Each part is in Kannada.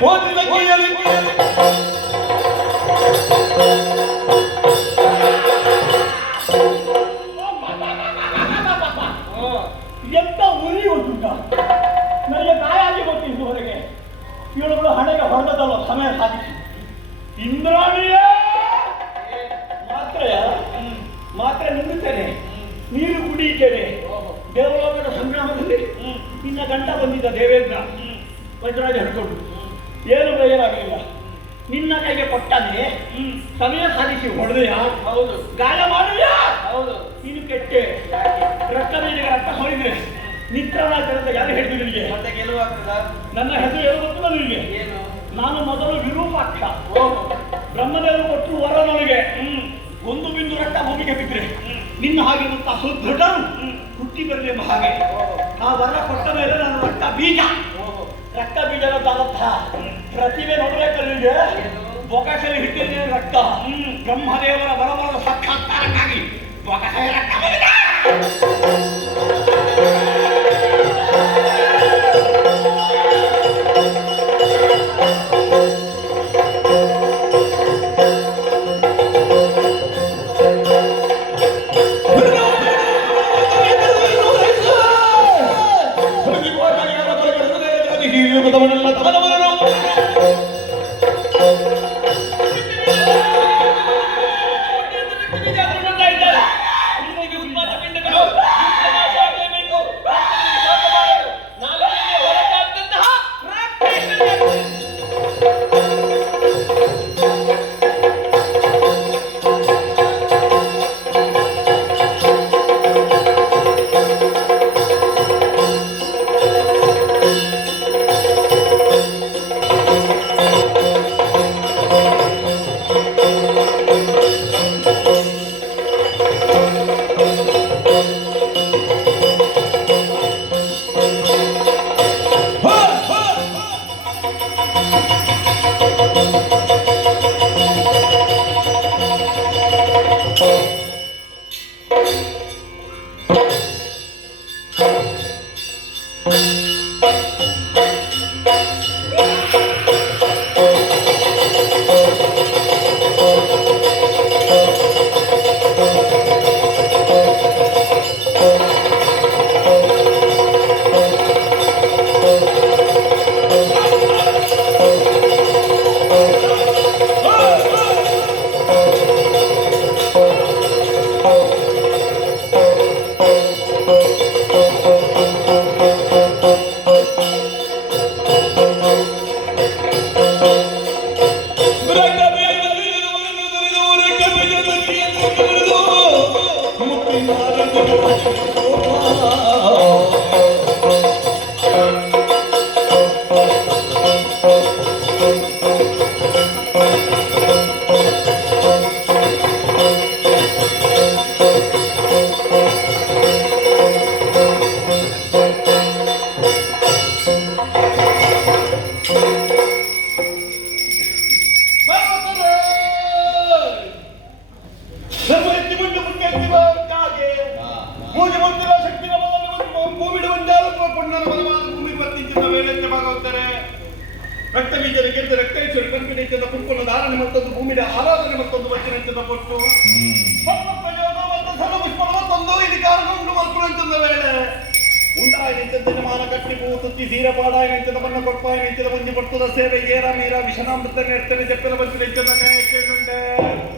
ಕೋಟಿ ಸಂಖ್ಯೆಯಲ್ಲಿ ಎಂತ ಉರಿ ಉಂಟುಂಟ ನನಗೆ ಗಾಯಾಗಿ ಗೊತ್ತಿದ್ದು ಹೊರಗೆ ಇವಳುಗಳು ಹಣೆಗೆ ಹೊರದಲ್ಲ ಸಮಯ ಸಾಧಿಸಿ ಇಂದ್ರಾಣಿಯೇ ಮಾತ್ರ ನಿಲ್ಲುತ್ತೇನೆ, ನೀರು ಕುಡಿಯುತ್ತೇನೆ. ದೇವಲೋಕದ ಸಂಗ್ರಾಮದಲ್ಲಿ ನಿನ್ನ ಗಂಡ ಬಂದಿದ್ದ ದೇವೇಂದ್ರ ವಜ್ರಾಜ ಹಿಡ್ಕೊಂಡು ಏನು ಪ್ರಯೋಜನವಾಗಿಲ್ಲ. ನಿನ್ನ ಕೈಗೆ ಕೊಟ್ಟನೆ ಸಮಯ ಸಾಧಿಸಿ ಹೊಡೆದೆಯಾ? ಹೌದು. ಗಾಯ ಮಾಡಿದ್ಯಾ? ಹೌದು. ನೀನು ಕೆಟ್ಟೆ. ರಕ್ತ ಮೇಲೆ ರಕ್ತ ಹೊಡಿದ್ರೆ ನಿತ್ರಾಣಾಚಾರದ ಯಾರು ಹೇಳಿದ್ರು ನಿನಗೆ? ಮತ್ತೆ ಗೆಲುವಾಗ್ತದ? ನನ್ನ ಹೆಸರು ಏನು ಗೊತ್ತಿಲ್ಲ ನಿನಗೆ? ಏನು? ನಾನು ಮೊದಲು ವಿರೂಪಾಕ್ಷ. ಬ್ರಹ್ಮದೇವರು ಕೊಟ್ಟು ವರ ನನಗೆ ಒಂದು ಬಿಂದು ರಕ್ತ ಭೂಮಿಗೆ ಬಿದ್ದರೆ ನಿನ್ನ ಹಾಗೆ ಮತ್ತು ಸುದೃಢರು ಹುಟ್ಟಿ ಬರಲಿ ಎಂಬ ಹಾಗೆ ಆ ವರ ಕೊಟ್ಟ ಮೇಲೆ ನಾನು ರಕ್ತ ಬೀಜದಂತಹ ಪ್ರತಿಭೆ ನೋಡಬೇಕಲ್ಲಿಗೆ ಬೊಗಸೆಯಲ್ಲಿ ಹಿಟ್ಟಿದ ರಕ್ತ ಬ್ರಹ್ಮದೇವರ ಬರಬರದ ಸಾಕ್ಷಾತ್ಕಾರಕ್ಕಾಗಿ ಬೊಗಸೆಯ ರಕ್ತ ಬಂದಿದೆ.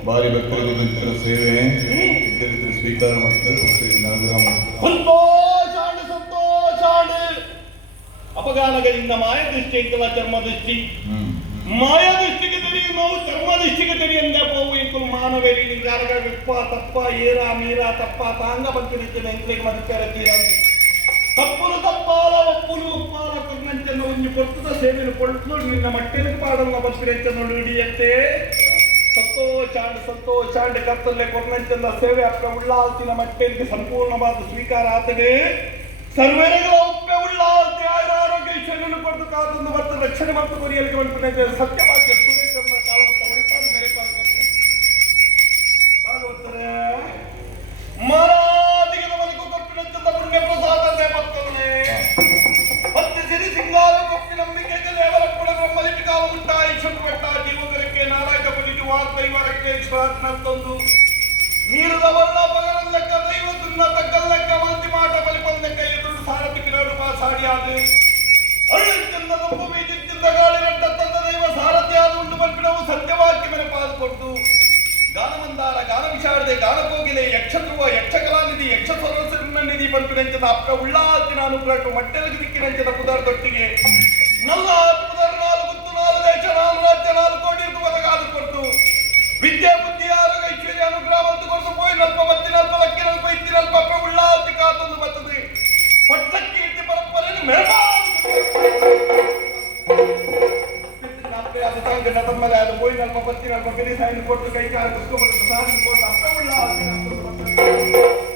ಭಾರಿ ಭಕ್ತರಿಗೆ ಸೇವೆ ಸ್ವೀಕಾರ ಅಪಗಾನಗಳಿಂದ ಮಾಯದೃಷ್ಟಿ ಅಂತಲ್ಲ ಚರ್ಮದೃಷ್ಟಿ ಮಾಯದೃಷ್ಟಿಗೆ ತೆರೆಯು ನಾವು ಚರ್ಮದೃಷ್ಟಿಗೆ ತೆರೆಯಂದ ಪೋವು ಇಂಕಲು ಮಾನವೇರಿ ನಿಂಗಾರಗ ವಿಪ್ಪ ತಪ್ಪ ಏರ ಮೀರ ತಪ್ಪ ತಾಂಗ ಬಂತಿರುತ್ತದೆ ಎಂಕ್ಲಿಗೆ ಮದಕ್ಕಾರ ತೀರ ತಪ್ಪುನು ತಪ್ಪಾಲ ಒಪ್ಪುನು ಒಪ್ಪಾಲ ಕೊರ್ನಂಚನ್ನು ಒಂದು ಕೊರ್ತದ ಸೇವೆಯನ್ನು ಕೊಟ್ಟು ನಿನ್ನ ಮಟ್ಟಿನ ಪಾಡಲ್ಲ ಬಂತಿರಂಚನ್ನು ಹಿಡಿಯಂತೆ ಸಂತೋಷಾಂಡ್ ಕರ್ತಲ್ಲೇ ಕೊರ್ನಂಚನ್ನ ಸೇವೆ ಅಪ್ಪ ಉಳ್ಳಾಲ್ತಿನ ಮಟ್ಟಿಗೆ ಸಂಪೂರ್ಣವಾದ ಸ್ವೀಕಾರ ಆತಗೆ ಸರ್ವೇಗಳ ಒಪ್ಪೆ ಉಳ್ಳಾಲ್ತಿ ಆರೋಗ್ಯ ಈಶ್ವರನ್ನು ಕೊಟ್ಟು ಕಾದಂದು ಮತ್ತು ರಕ್ಷಣೆ ಮತ್ತು ಕೊರಿಯಲಿಗೆ ಬಂದಿದೆ ಸತ್ಯವಾಕ್ಯ ಸುರೇಶನ ಕಾಲವನ್ನು ಹೊರಟಾದ ಮೇಲೆ ಭಾಗವತರೇ ಮಾರಾದಿಗೆ ನಮಗೂ ಕೊಪ್ಪಿನಂತ ಪುಣ್ಯ ಪ್ರಸಾದ ಮತ್ತೊಮ್ಮೆ ಹತ್ತಿ ಸಿರಿ ಸಿಂಗಾರ ಕೊಪ್ಪಿ ನಂಬಿಕೆಗೆ ದೇವರ ಕೂಡ ಬ್ರಹ್ಮಲಿಪಿಕಾ ನತ್ತೊಂದು ನೀರದ ಬಲ್ಲ ಪಗರ ಲೆಕ್ಕ ದೈವ ತುನ್ನ ತಕ್ಕಲ್ ಲೆಕ್ಕ ಮಂತಿ ಮಾಟ ಬಲಿಪಲ್ ಲೆಕ್ಕ ಎದುರು ಸಾರಥಿ ಕಿಲೋಡು ಪಾಸಾಡಿ ಆದೆ ಅಳ್ಳಿಂದ ಭೂಮಿ ಜಿತ್ತಿದ್ದ ಗಾಳಿ ರಡ್ಡ ತಂದ ದೈವ ಸಾರಥಿ ಆದ ಉಂಡು ಬಲ್ಪಿನವು ಸತ್ಯವಾಕ್ಯ ಮೇಲೆ ಪಾಲು ಕೊಟ್ಟು ಗಾನಮಂದಾರ ಗಾನ ವಿಷಾಡದೆ ಗಾನಕೋಗಿಲೆ ಯಕ್ಷಧ್ರುವ ಯಕ್ಷಕಲಾನಿಧಿ ಯಕ್ಷ ಸ್ವರಸರಿನ ನಿಧಿ ಬಲ್ಪಿನಂಚದ ಅಪ್ಪ ಉಳ್ಳಾಲ್ತಿನ ಅನುಗ್ರಹ ಮಟ್ಟೆಲಗಿ ದಿಕ್ಕಿನಂಚದ ಪುದರದೊಟ್ಟಿಗೆ ನಲ್ಲ ಪುದರ್ 4 ಗುತ್ತು 4 ದೇಶ 4 ರಾಜ್ಯ 4 ಕೋಟಿ ಒದಗಾದು ಕೊಟ್ಟು ವಿದ್ಯಾ ಬುದ್ಧಿ ಆರೋಗ್ಯ ಐಶ್ವರ್ಯ ಅನುಗ್ರಹ ಬಂತು ಕೊಟ್ಟು ಪೋಯಿ ನಲ್ಪ ಬತ್ತಿ ನಲ್ಪ ಲಕ್ಕಿ ನಲ್ಪ ಇತ್ತಿ ನಲ್ಪ ಅಪ್ಪ ಉಳ್ಳಾಲ್ತಿ ಕಾತೊಂದು ಬರ್ತದೆ ಪಟ್ಟಕ್ಕಿ ಇಟ್ಟಿ ಪರಂಪರೆಯನ್ನು ಗಂಡ ತಮ್ಮಲೆ ಅದು ಪೋಯಿ ನಲ್ಪ ಬತ್ತಿ ನಲ್ಪ ಬೆಲಿ ಸಾಯಿನ ಕೊಟ್ಟು ಕೈಕಾಲ ಕುಸ್ಕೊಬಟ್ಟು ಸಾರಿನ ಕೊಟ್ಟು ಅಪ್ಪ ಉಳ್ಳಾಲ್ತಿ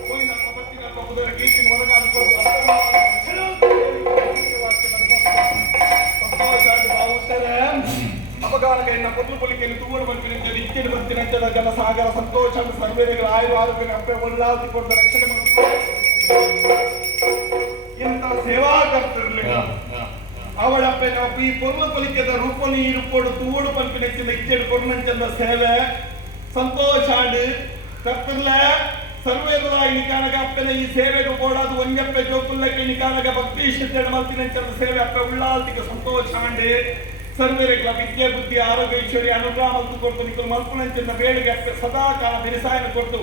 ಪೋಯಿ ನಲ್ಪ ಬತ್ತಿ ನಲ್ಪ ಕುದುರೆ ಕೀರ್ತಿನ ಒದಗಾದು ಕೊಟ್ಟು ಅಪಗಾನಗಳನ್ನ ಕೊಡ್ಲು ಪೊಲಿಕೆಯನ್ನು ತೂವಡು ಬರ್ತೀನಿ ಇತ್ತಿನ ಬರ್ತೀನಿ ಅಂತ ಜನಸಾಗರ ಸಂತೋಷ ಸರ್ವೇರಿಗಳ ಆಯುರು ಆರೋಗ್ಯ ಅಪ್ಪೆ ಒಳ್ಳಾಲ್ತಿ ಕೊಟ್ಟು ರಕ್ಷಣೆ ಮಾಡ್ತಾರೆ ಇಂಥ ಸೇವಾಕರ್ತರಲಿಲ್ಲ ಅವಳಪ್ಪೆ ನಾವು ಈ ಕೊರ್ಲು ಪೊಲಿಕೆದ ರೂಪನಿ ಇರುಕೊಡು ತೂವಡು ಪಲ್ಪಿನ ಇಚ್ಚೆಡು ಕೊರ್ನಂಚಂದ ಸೇವೆ ಸಂತೋಷ ಆಂಡು ಕರ್ತರ್ಲ ಸರ್ವೇರುಲ ಇನಿಕಾನಗ ಅಪ್ಪನ ಈ ಸೇವೆಗೆ ಕೊಡೋದು ಒಂಜಪ್ಪೆ ಜೋಕುಲ್ಲಕ್ಕೆ ಇನಿಕಾನಗ ಭಕ್ತಿ ಇಷ್ಟೆಡು ಮಲ್ತಿನಂಚಂದ ಸೇವೆ ಅಪ್ಪೆ ಉಳ್ಳಾಲ್ತಿಗೆ ಸಂತೋಷ ಆಂಡು ಸರ್ವೇರೆಗಳ ವಿದ್ಯೆ ಬುದ್ಧಿ ಆರೋಗ್ಯ ಐಶ್ವರ್ಯ ಅನುಗ್ರಹ ಮಲ್ತು ಕೊಟ್ಟು ನಿಖಲು ಮಲ್ಪುನಂಚಿನ ಬೇಡಿಗೆ ಅಪ್ಪೆ ಸದಾ ಕಾಲ ಬಿರುಸಾಯನ ಕೊಟ್ಟು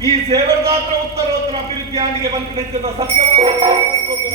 ಈ ಸೇವೆದಾತ್ರ ಉತ್ತರೋತ್ತರ ಅಭಿವೃದ್ಧಿ ಆಂಡಿಗೆ ಮಲ್ಪಿನಂಚಿನ ಸತ್ಯವಾದ